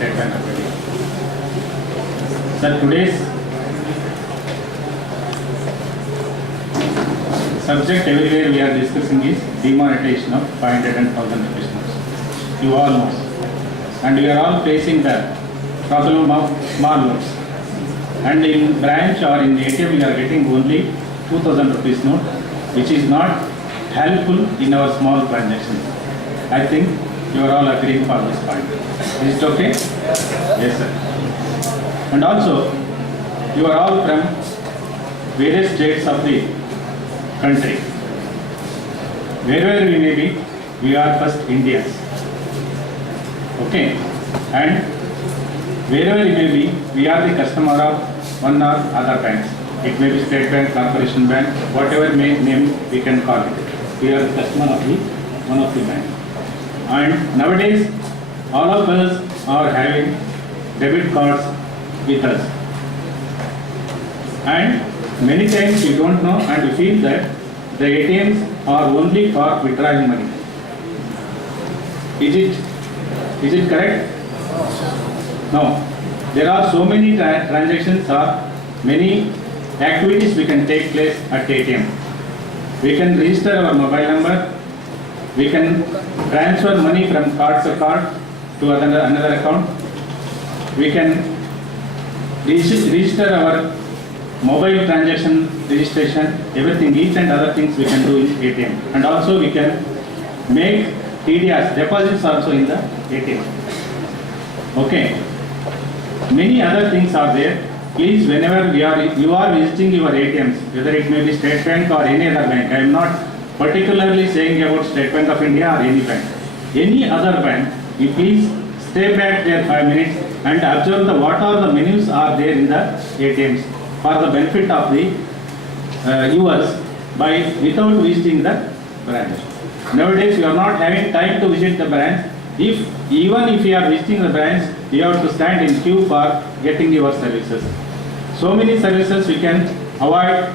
State Bank of India. Sir, today's subject everywhere we are discussing is demonetization of 500 and 1000 rupees notes. You all know. And we are all facing the problem of small notes. And in branch or in ATM we are getting only 2000 rupees note, which is not helpful in our small transactions. I think you are all agreeing for this point. Is it okay? Yes, sir. And also, you are all from various states of the country. Wherever we may be, we are first Indians. Okay? And wherever we may be, we are the customer of one or other banks. It may be State Bank, Corporation Bank, whatever name we can call it. We are the customer of the one of the bank. And nowadays, all of us are having debit cards with us. And many times we don't know and we feel that the ATMs are only for withdrawing money. Is it correct? No. There are so many transactions or many activities we can take place at ATM. We can register our mobile number. We can transfer money from card to card to another account. We can register our mobile transaction registration, everything, each and other things we can do in ATM. And also we can make TDRs, deposits also in the ATM. Okay. Many other things are there. Please, whenever you are visiting your ATMs, whether it may be State Bank or any other bank, I am not particularly saying about State Bank of India or any bank. Any other bank, you please stay back there 5 minutes and observe what are the menus are there in the ATMs for the benefit of the viewers without visiting the branch. Nowadays, you are not having time to visit the branch. Even if you are visiting the branch, you have to stand in queue for getting your services. So many services we can avoid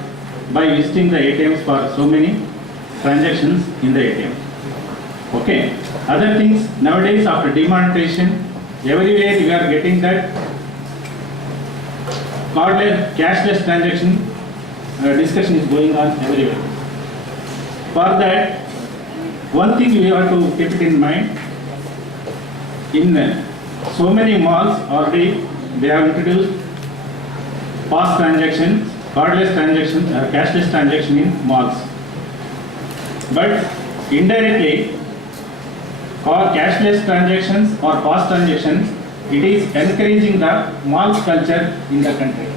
by visiting the ATMs for so many transactions in the ATM. Okay. Other things, nowadays after demonetization, everywhere we are getting that cardless, cashless transaction discussion is going on everywhere. For that, one thing we have to keep it in mind. In so many malls already they have introduced POS transactions, cardless transaction, cashless transaction in malls. But indirectly, for cashless transactions or POS transactions, it is encouraging the mall culture in the country.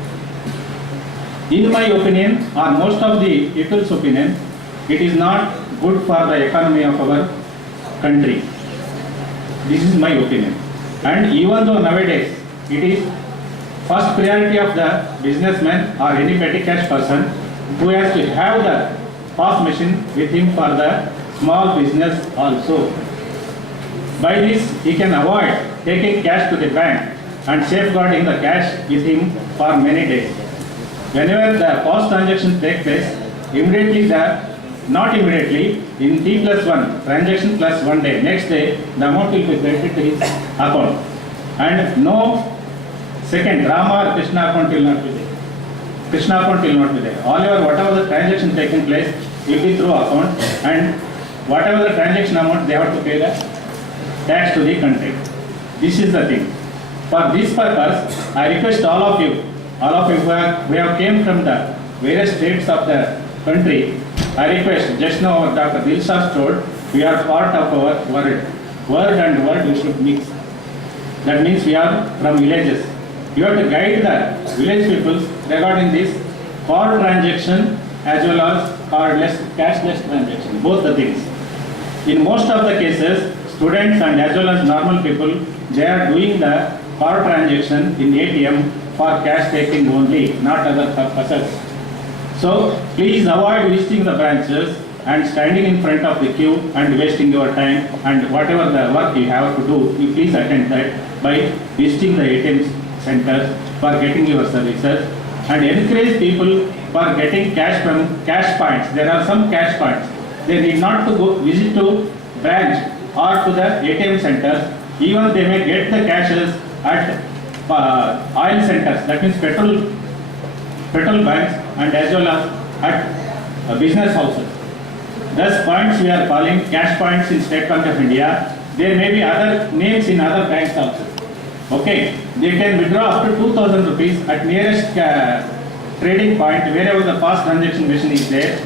In my opinion, or most of the people's opinion, it is not good for the economy of our country. This is my opinion. And even though nowadays it is first priority of the businessman or any petty cash person who has to have the POS machine with him for the small business also. By this, he can avoid taking cash to the bank and safeguarding the cash with him for many days. Whenever the POS transaction takes place, not immediately, in T+1, transaction plus 1 day, next day, the amount will be credited to his account. And no second, Rama or Krishna account will not be there. Krishna account will not be there. Whatever the transaction taking place will be through account, and whatever the transaction amount, they have to pay the tax to the country. This is the thing. For this purpose, I request all of you who have came from the various states of the country, I request, just now Dr. Dilshad told, we are part of our world. Word and word we should mix. That means we are from villages. You have to guide the village people regarding this card transaction as well as cardless, cashless transaction, both the things. In most of the cases, students and as well as normal people, they are doing the card transaction in ATM for cash taking only, not other purposes. So please avoid visiting the branches and standing in front of the queue and wasting your time, and whatever the work you have to do, you please attend that by visiting the ATM centers for getting your services, and encourage people for getting cash from cash points. There are some cash points. They need not to go visit to branch or to the ATM centers. Even they may get the cashes at oil centers, that means petrol banks, and as well as at business houses. Thus points we are calling cash points in State Bank of India. There may be other names in other banks also. Okay, they can withdraw up to 2,000 rupees at nearest trading point wherever the fast transaction machine is there.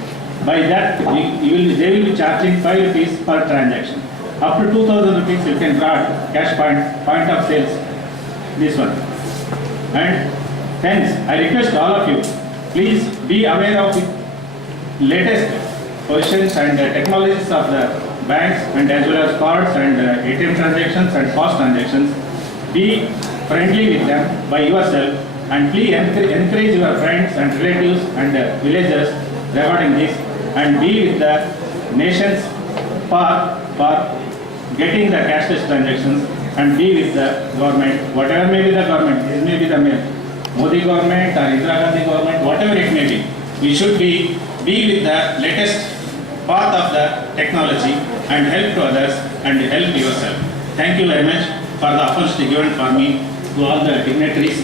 By that, they will be charging 5 rupees per transaction. Up to 2,000 rupees you can draw at cash point of sales. This one. And hence, I request all of you, please be aware of the latest positions and technologies of the banks, and as well as cards and ATM transactions and fast transactions. Be friendly with them by yourself, and please encourage your friends and relatives and villagers regarding this, and be with the nation's path for getting the cashless transactions, and be with the government, whatever may be the government. This may be the Modi government or Indira Gandhi government, whatever it may be. We should be with the latest path of the technology and help to others and help yourself. Thank you very much for the opportunity given for me to all the dignitaries.